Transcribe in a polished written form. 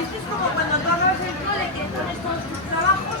Esto es como cuando tú acabas el cole, que pones todos tus trabajos.